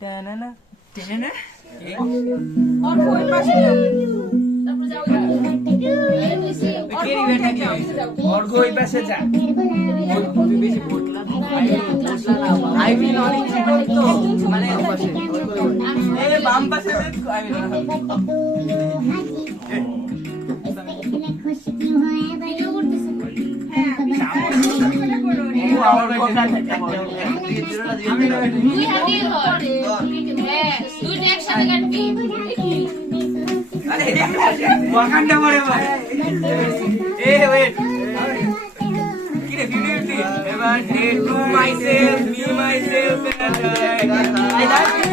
টানানা টানানা অর্ঘ ওই পাশে যাও। তারপর যাও কেরি বেটা কি অর্ঘ ওই পাশে যা তুই বেশি ভোটলা না আইভি অনেক চিকন তো মানে এ বাম পাশে আমি ভিডিও করতেছেন। হ্যাঁ এটা করো রে। ও আমার কথা তুই হাঁটিয়ে ধর। হ্যাঁ, দুইটা একসাথে কাটবি। আরে ওয়াকান্ডা পড়ে ভাই এ ওয়েট কি রে ভিডিওটি এবার day to myself me myself I love you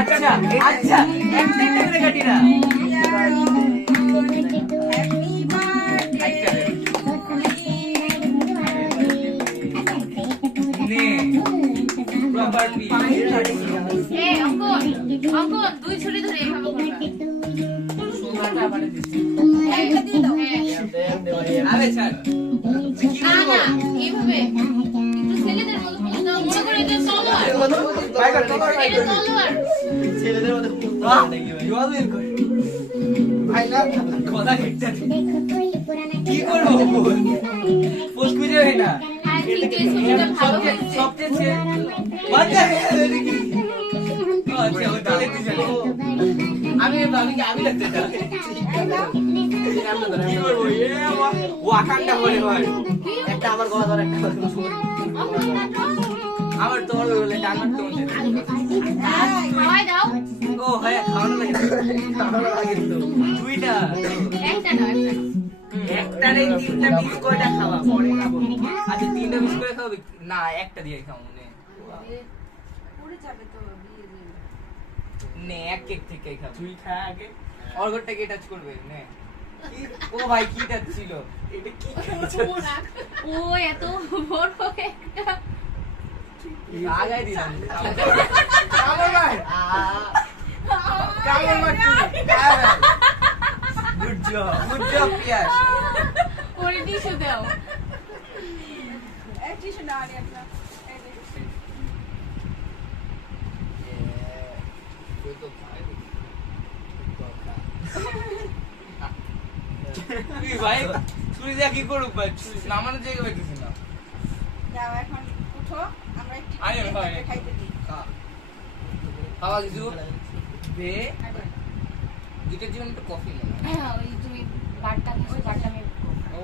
আচ্ছা আচ্ছা একটা টাকা কাটি না নে প্রপার্টি এই অঙ্কন, অঙ্কন দুই ছুরি ধরে এভাবে করবা। হ্যাঁ, এটা দিয়ে দাও। হ্যাঁ। আরে ছাড় না না, এইভাবে একটু ছেলেদের মতো করে দাও। মনে করে এটা তলোয়ার। এটা তলোয়ার। ছেলেদের মধ্যে ভাই না কথা একটা কি করবো পোস্ট করে যাবে না হ্যাঁ, কিন্তু এই ছবিটা ভালো হয়েছে। সবচেয়ে বাচ্চা দেখি আচ্ছা ও তাহলে তুই জানো আমি আমি লাগতে চাই কি করবো এ ওয়াকান্ডা বলে ভাই একটা আমার গলা ধর একটা অঙ্কন কাটো। আমার তোর বলে আমার তো খাওয়াই দাও। ও হ্যাঁ খাওয়ানো লাগে দুইটা একটা নাও, একটা। একটারে তিনটা মিক্স করে খাওয়া পরে খাবো আচ্ছা তিনটা মিক্স করে খাবো না একটা দিয়ে খাবো পড়ে যাবে তো বিয়ে দিয়ে। নে এক কেক থেকে খাবো তুই খা আগে অর্ঘরটাকে টাচ করবে নে ও ভাই কি টাচ ছিল এটা কি ও এত বড় একটা। আগাই দিলাম কামো ভাই কামো ভাই গুড জব পিয়াস ওরে টিস্যু দাও। এই টিস্যু নাও আরে একটা। এই নে। তুই ভাই চুরি যা কি করুক ভাই নামানো জায়গা পাইতেছি না যাও এখন উঠো আমরা একটু আরে ভাই। খাইতে দিই। খাওয়া কিছু দে দুটোর জন্য একটু কফি নেই ওই তুমি বারটা নিছো, বারটা আমি ও